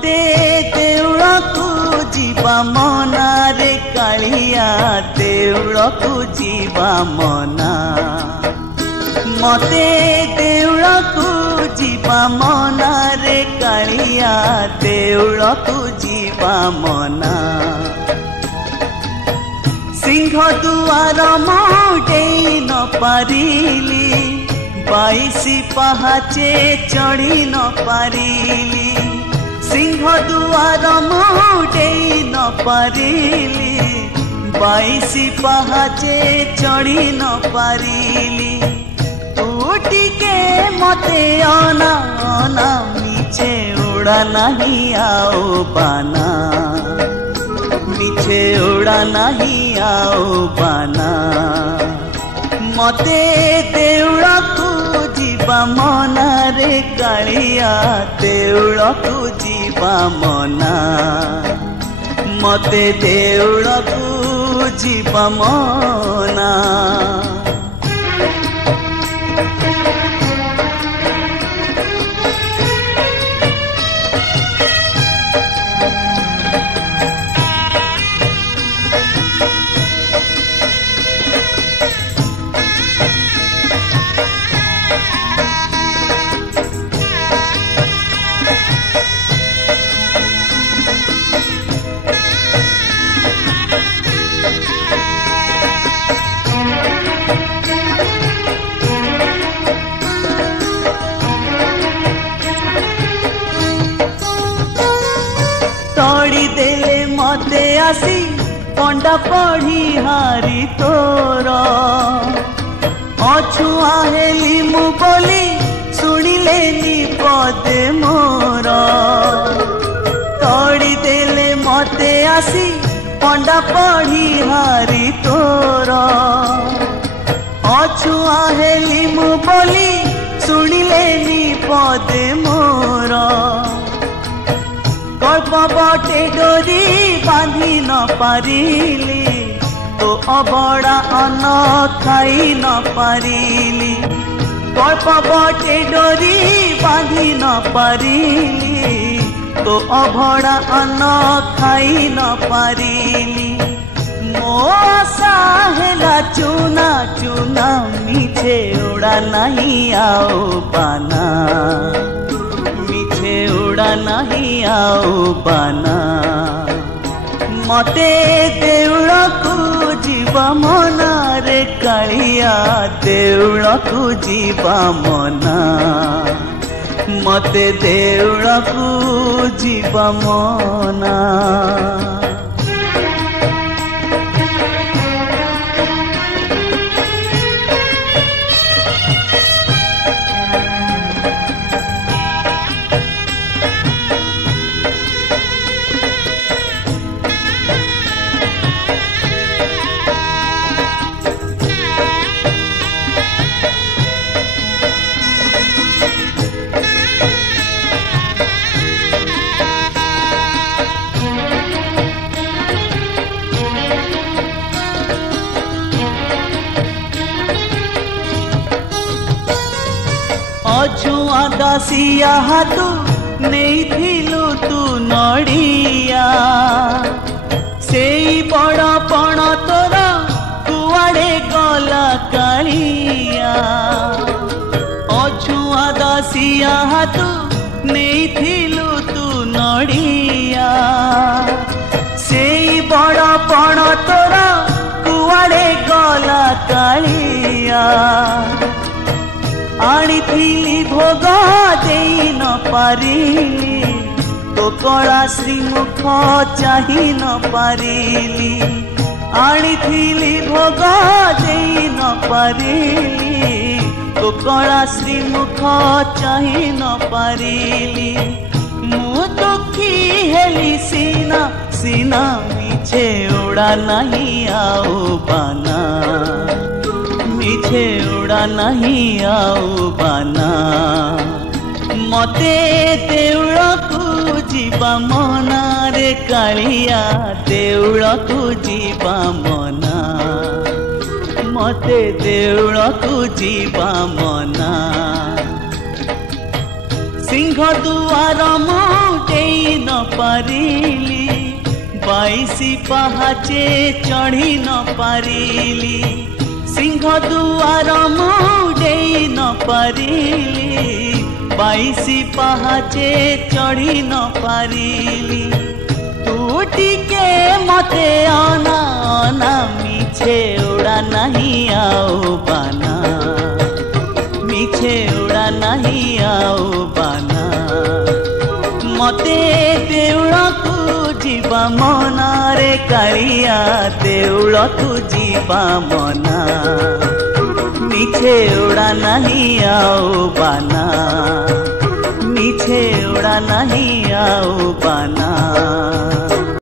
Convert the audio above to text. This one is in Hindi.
मते देउळकु जीवा मना रे कालिया देउळकु जीवा मना मते देउळकु जीवा मना रे कालिया देउळकु जीवा मना सिंह दुआर मुडेई न पारिली 22 पहाचे चढ़ी न पारिली सिंह दुआर मुडेई न पारिली 22 पहाचे चढ़ी न पारिली तू टिके मते अना अना मिछे उड़ा नहीं आओ बाना मिछे उड़ा नहीं आओ बाना मते देउळकु जीवा मना रे कालिया देउळकु जीवा मना मते देउळकु जीवा मना तोड़ी देले मते आसी पंडा पढ़ी हारी तोर अछुआ हेली मु बोली सुनिले नी पदे मोर तोड़ी देले मते आसी पंडा पढ़ी हारी तोर अछुआ हेली मु बोली सुनिले नी पदे मोर कल्प बटे डोरी बांधी न पारिली तो अबड़ा अन्न खाई न पारिली कल्प बटे डोरी बांधी न पारिली तो अबड़ा अन्न खाई न पारिली मो आशा हेला चुना चुना मिछे उड़ा नहीं आओ बाना मिछे उड़ा नहीं आओ बाना मते देउळकु जीवा मना रे कालिया देउळकु जीवा मना मते देउळकु जीवा मना अछुआ दासिया हाथू नहीं थिलु तू नड़िया से बड़ पण तोर कुआड़े गला कालिया अछुआ दासिया हाथू नहीं थिलु तू नड़िया से बड़ पण तोर कुआड़े गला कालिया आनी भोग दे न पारिली तो कला श्रीमुख चाही न पारिली आनी भोग दे न पारिली तो कला श्रीमुख चाही न पारिली मु दुखी हेली सीना सीना मिछे उड़ा नहीं आओ बाना मिछे उड़ा नहीं आओ बाना मते देउळकु जीवा मना रे कालिया देउळकु जीवा मना मते देउळकु जीवा मना सिंह दुआर मुई न पारिली 22 पहाचे चढ़ी न पारिली सिंह दुआर मुई न पारिली 22 पहाचे चढ़ी न पारिली तू टिके मते आना आना मिछे उड़ा नहीं आओ बाना मिछे उड़ा नहीं आओ बाना मते देउल को जीवा मना रे कालिया देउल को जीवा मना मिछे उड़ा नहीं आओ बाना मिछे उड़ा नहीं आओ बाना।